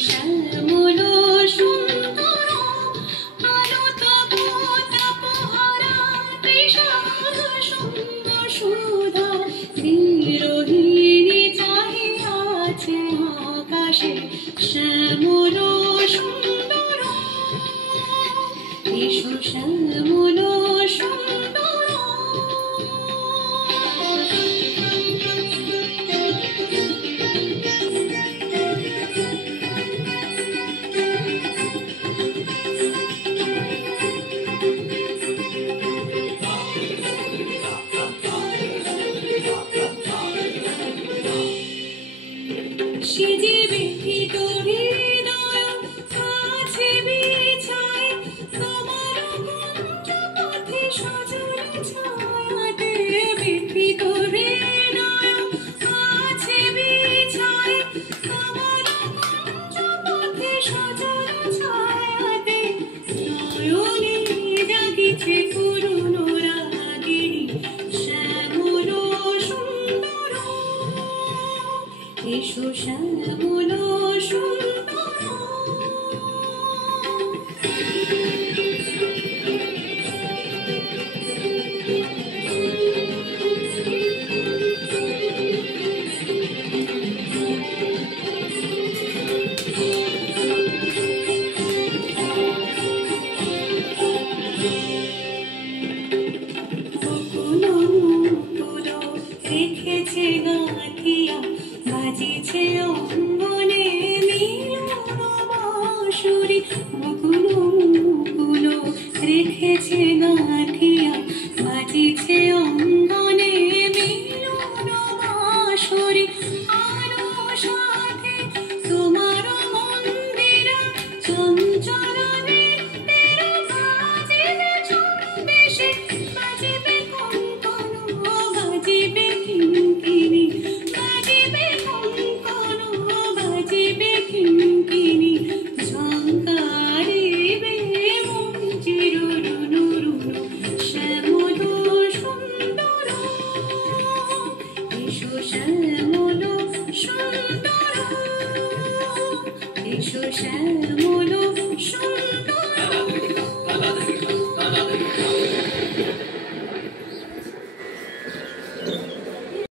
শ্যামল সুন্দর আলো তবু তাপহারা তৃষার সুন্দর সুধা বিরোহিণী চাহিয়াছে আকাশে শ্যামল সুন্দর এসো শ্যামল সুন্দর সেজে ব্যথিত হৃদয় আছে বিছায় তোমার কুঞ্জ পথে সজল ছায়াতে ব্যথিত হৃদয় আছে বিছায় তোমার কুঞ্জ পথে সজল ছায়াতে নয়নে জাগিছে করুণ রাগিণী শ্যামল সুন্দর এসো শ্যামল সুন্দর রেখেছে গাঁথিয়া বাজিছে অঙ্গনে নীল বাঁশুরি মুকুল মুকুল রেখেছে গাঁথিয়া বাজিছে অঙ্গনে নীল বাঁশুরি আরো সাথে তোমার মন্দিরা চঞ্চল নৃত্যের বাজিবে ছন্দেশে বাজিবে কঙ্কন বাজিবে কিঙ্কিণী বাজিবে কঙ্কন বাজিবে কিঙ্কিণী ঝঙ্কারিবে মঞ্জির রুনু রুনু শ্যামল সুন্দর এসো শ্যামল সুন্দর এসো শ্যামল